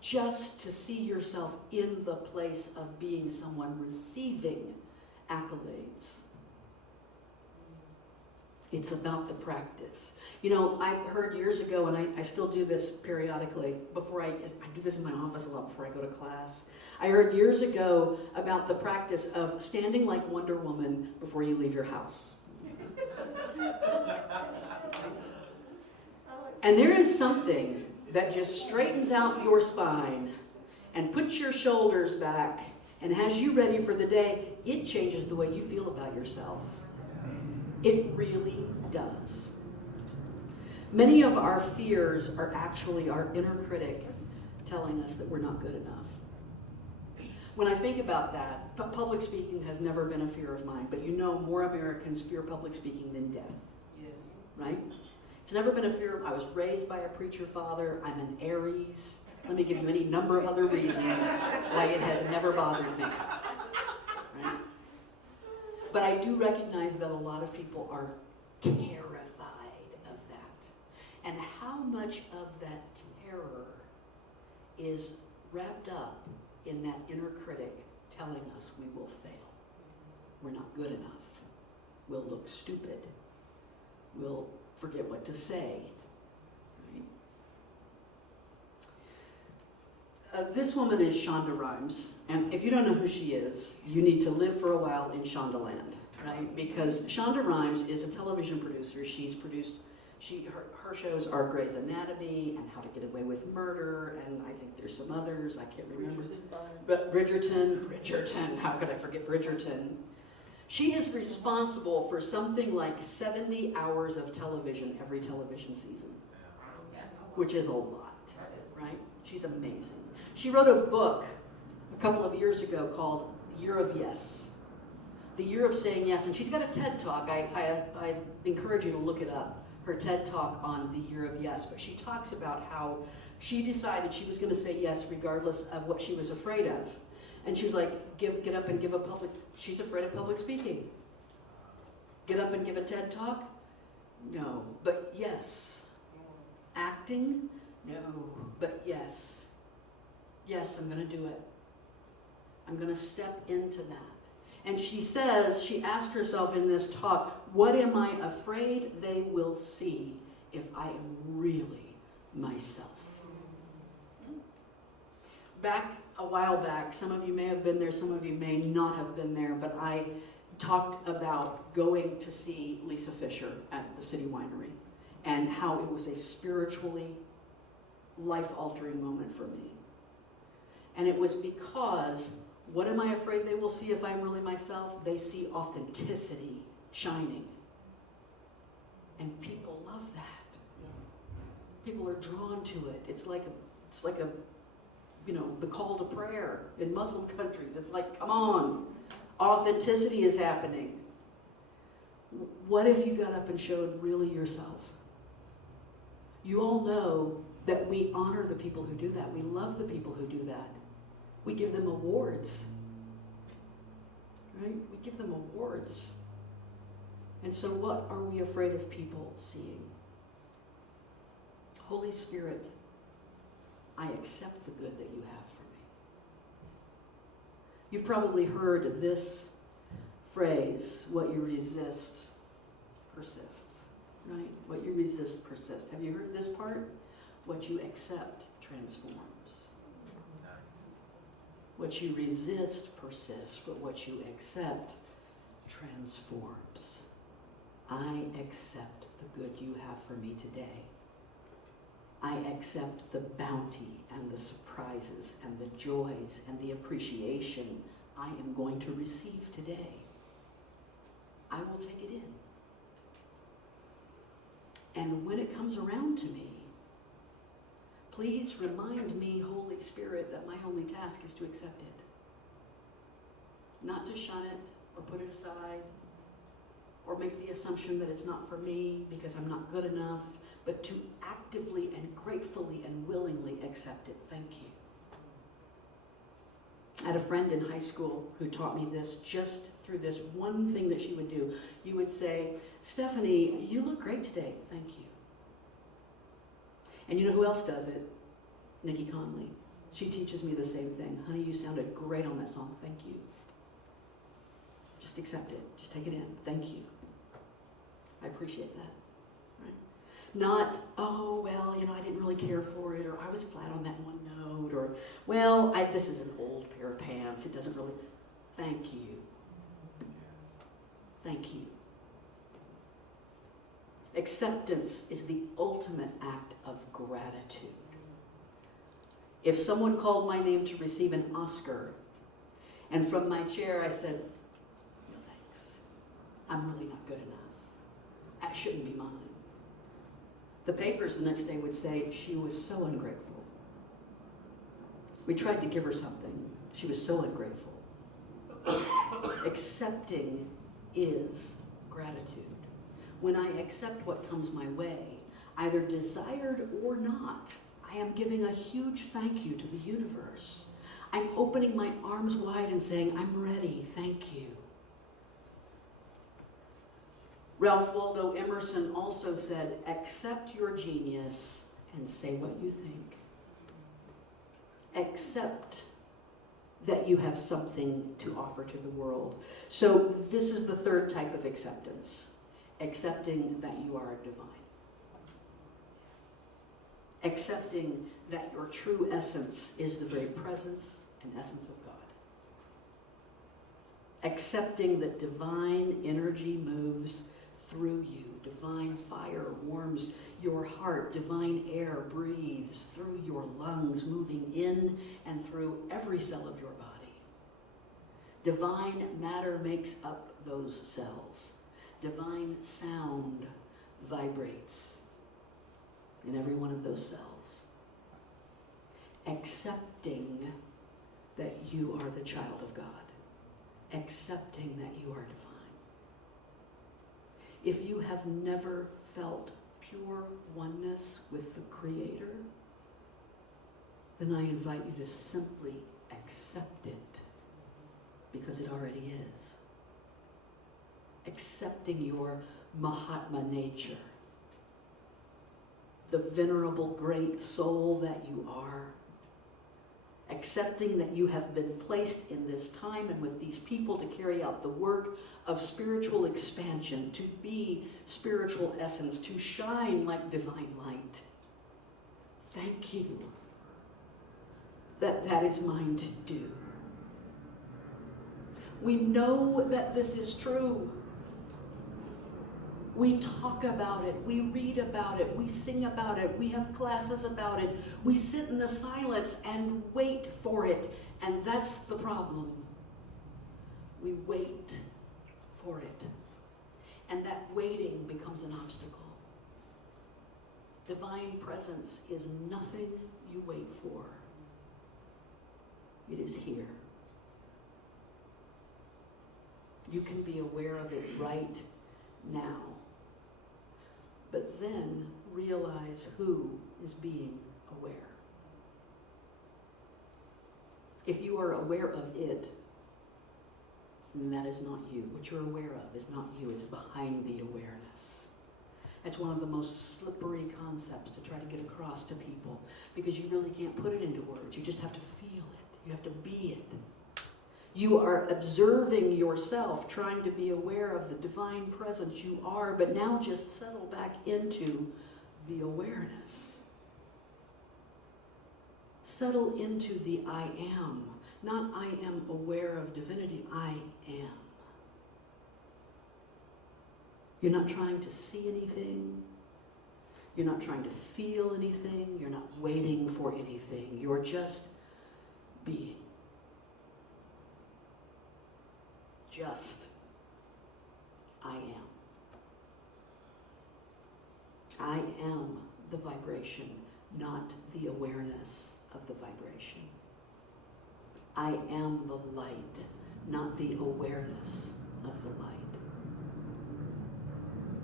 just to see yourself in the place of being someone receiving accolades. It's about the practice. You know, I heard years ago, and I still do this periodically, I do this in my office a lot before I go to class. I heard years ago about the practice of standing like Wonder Woman before you leave your house. And there is something that just straightens out your spine and puts your shoulders back and has you ready for the day. It changes the way you feel about yourself. It really does. Many of our fears are actually our inner critic telling us that we're not good enough. When I think about that, public speaking has never been a fear of mine, but you know more Americans fear public speaking than death. Yes. Right? It's never been a fear. I was raised by a preacher father. I'm an Aries. Let me give you any number of other reasons why it has never bothered me. Right? But I do recognize that a lot of people are terrified of that. And how much of that terror is wrapped up in that inner critic telling us we will fail. We're not good enough. We'll look stupid. We'll forget what to say. Right? This woman is Shonda Rhimes, and if you don't know who she is, you need to live for a while in Shondaland, right? Because Shonda Rhimes is a television producer. She's produced, her shows are Grey's Anatomy and How to Get Away with Murder, and I think there's some others, I can't remember. But Bridgerton, how could I forget Bridgerton? She is responsible for something like 70 hours of television every television season, which is a lot, right? She's amazing. She wrote a book a couple of years ago called Year of Yes, the year of saying yes, and she's got a TED Talk. I encourage you to look it up, her TED Talk on the Year of Yes, but she talks about how she decided she was going to say yes regardless of what she was afraid of. And she was like, get up and give a public, she's afraid of public speaking. Get up and give a TED talk? No, but yes. Acting? No, but yes. Yes, I'm going to do it. I'm going to step into that. And she says, she asked herself in this talk, what am I afraid they will see if I am really myself? Back a while back, some of you may have been there, some of you may not have been there, but I talked about going to see Lisa Fisher at the City Winery and how it was a spiritually life-altering moment for me. And it was because, what am I afraid they will see if I'm really myself? They see authenticity shining. And people love that. People are drawn to it. It's like a the call to prayer in Muslim countries. It's like, come on, authenticity is happening. What if you got up and showed really yourself? You all know that we honor the people who do that. We love the people who do that. We give them awards. Right? We give them awards. And so what are we afraid of people seeing? Holy Spirit, I accept the good that you have for me. You've probably heard this phrase, what you resist persists, right? What you resist persists. Have you heard this part? What you accept transforms. What you resist persists, but what you accept transforms. I accept the good you have for me today. I accept the bounty and the surprises and the joys and the appreciation I am going to receive today. I will take it in. And when it comes around to me, please remind me, Holy Spirit, that my only task is to accept it. Not to shun it or put it aside or make the assumption that it's not for me because I'm not good enough, but to actively and gratefully and willingly accept it. Thank you. I had a friend in high school who taught me this just through this one thing that she would do. You would say, Stephanie, you look great today. Thank you. And you know who else does it? Nikki Conley. She teaches me the same thing. Honey, you sounded great on that song. Thank you. Just accept it. Just take it in. Thank you. I appreciate that. Right? Not, oh, well, I didn't really care for it, or I was flat on that one note, or, well, this is an old pair of pants. It doesn't really. Thank you. Thank you. Acceptance is the ultimate act of gratitude. If someone called my name to receive an Oscar, and from my chair I said, no thanks, I'm really not good enough. That shouldn't be mine. The papers the next day would say she was so ungrateful. We tried to give her something. She was so ungrateful. Accepting is gratitude. When I accept what comes my way, either desired or not, I am giving a huge thank you to the universe. I'm opening my arms wide and saying, I'm ready, thank you. Ralph Waldo Emerson also said, accept your genius and say what you think. Accept that you have something to offer to the world. So this is the third type of acceptance. Accepting that you are divine. Accepting that your true essence is the very presence and essence of God. Accepting that divine energy moves through you. Divine fire warms your heart. Divine air breathes through your lungs, moving in and through every cell of your body. Divine matter makes up those cells. Divine sound vibrates in every one of those cells. Accepting that you are the child of God. Accepting that you are divine. If you have never felt pure oneness with the Creator, then I invite you to simply accept it because it already is. Accepting your Mahatma nature, the venerable great soul that you are. Accepting that you have been placed in this time and with these people to carry out the work of spiritual expansion, to be spiritual essence, to shine like divine light. Thank you that that is mine to do. We know that this is true. We talk about it, we read about it, we sing about it, we have classes about it, we sit in the silence and wait for it, and that's the problem. We wait for it, and that waiting becomes an obstacle. Divine presence is nothing you wait for. It is here. You can be aware of it right now. But then realize who is being aware. If you are aware of it, then that is not you. What you're aware of is not you. It's behind the awareness. It's one of the most slippery concepts to try to get across to people, because you really can't put it into words. You just have to feel it. You have to be it. You are observing yourself, trying to be aware of the divine presence you are, but now just settle back into the awareness. Settle into the I am. Not I am aware of divinity, I am. You're not trying to see anything. You're not trying to feel anything. You're not waiting for anything. You're just being. Just, I am. I am the vibration, not the awareness of the vibration. I am the light, not the awareness of the light.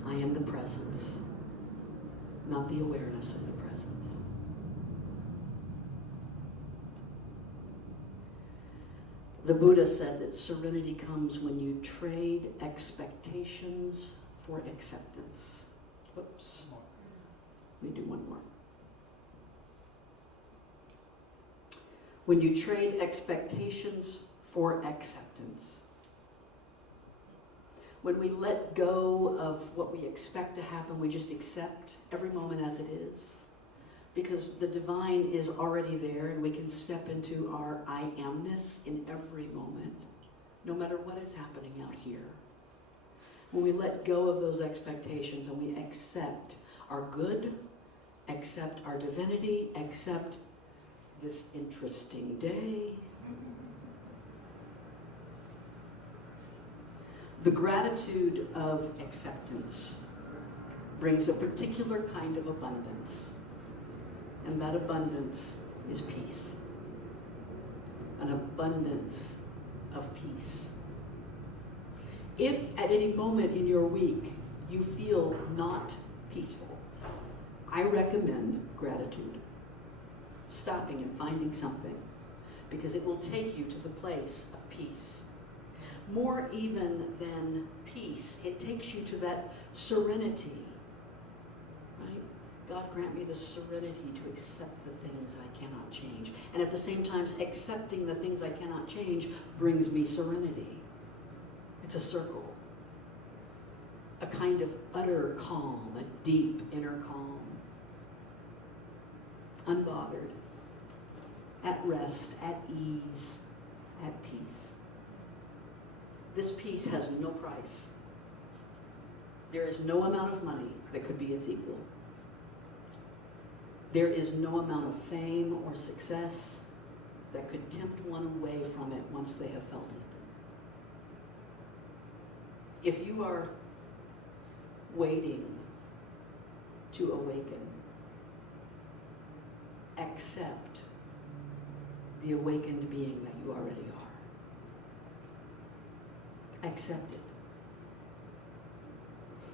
I am the presence, not the awareness of the presence. The Buddha said that serenity comes when you trade expectations for acceptance. Whoops. Let me do one more. When you trade expectations for acceptance. When we let go of what we expect to happen, we just accept every moment as it is. Because the divine is already there, and we can step into our I amness in every moment, no matter what is happening out here. When we let go of those expectations and we accept our good, accept our divinity, accept this interesting day. The gratitude of acceptance brings a particular kind of abundance. And that abundance is peace. An abundance of peace. If at any moment in your week you feel not peaceful, I recommend gratitude. Stopping and finding something, because it will take you to the place of peace. More even than peace, it takes you to that serenity. God grant me the serenity to accept the things I cannot change. And at the same time, accepting the things I cannot change brings me serenity. It's a circle. A kind of utter calm, a deep inner calm. Unbothered, at rest, at ease, at peace. This peace has no price. There is no amount of money that could be its equal. There is no amount of fame or success that could tempt one away from it once they have felt it. If you are waiting to awaken, accept the awakened being that you already are. Accept it.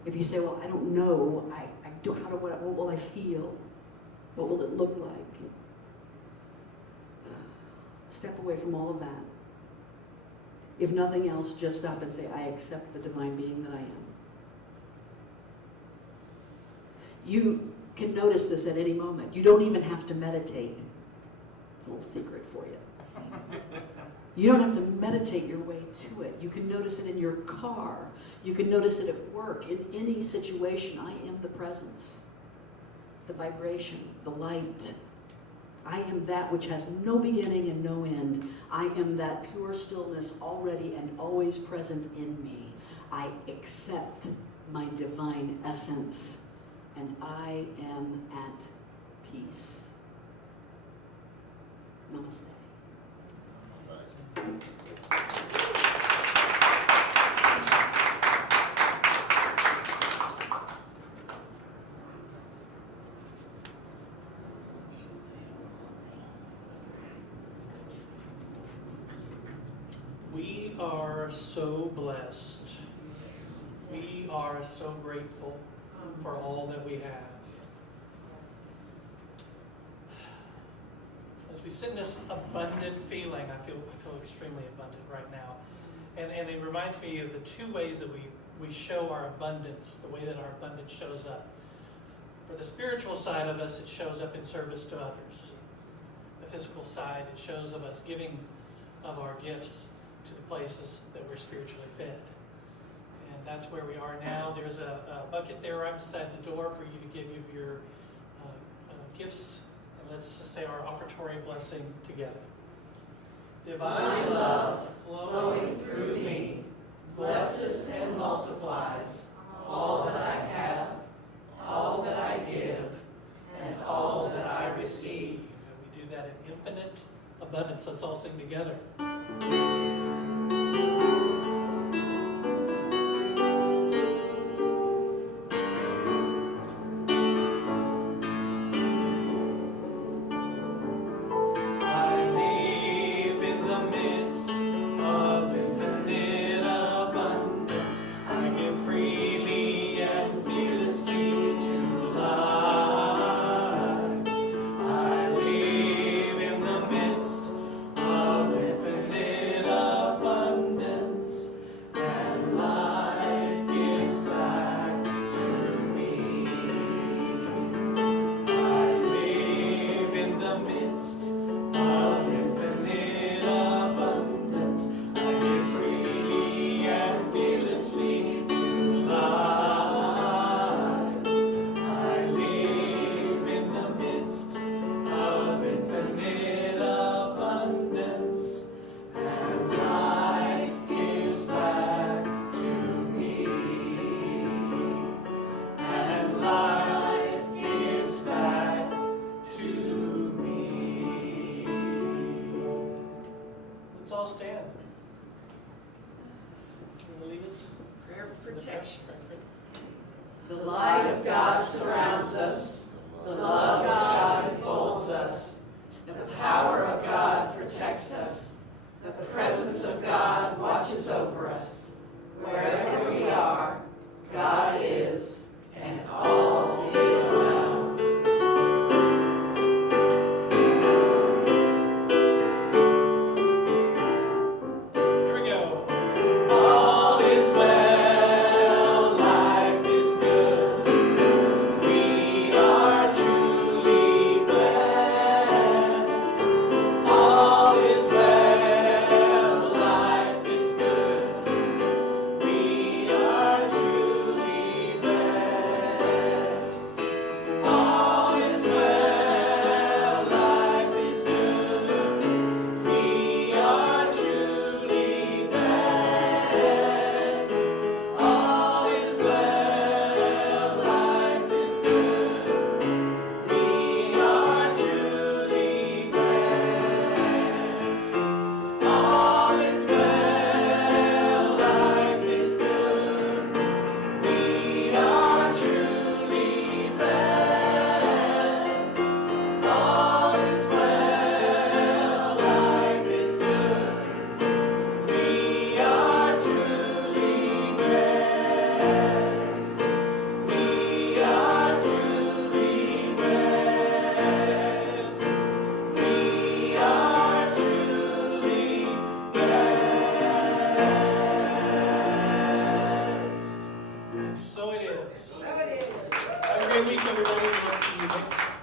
If you say, well, I don't know, what will I feel? What will it look like? Step away from all of that. If nothing else, just stop and say, I accept the divine being that I am. You can notice this at any moment. You don't even have to meditate. It's a little secret for you. You don't have to meditate your way to it. You can notice it in your car. You can notice it at work. In any situation, I am the presence, the vibration, the light. I am that which has no beginning and no end. I am that pure stillness already and always present in me. I accept my divine essence, and I am at peace. Namaste. We are so blessed. We are so grateful for all that we have. As we sit in this abundant feeling, I feel extremely abundant right now. And it reminds me of the two ways that we show our abundance, the way that our abundance shows up. For the spiritual side of us, it shows up in service to others. The physical side, it shows of us giving of our gifts to the places that we're spiritually fed. And that's where we are now. There's a bucket there right beside the door for you to give your gifts. And let's say our offertory blessing together. Divine love flowing through me blesses and multiplies all that I have, all that I give, and all that I receive. And we do that in infinite abundance. Let's all sing together. Protection. The light of God surrounds us. The love of God enfolds us. The power of God protects us. The presence of God watches over us. Wherever we are, God is, and all is well. Truly blessed. week, everybody. We'll see you next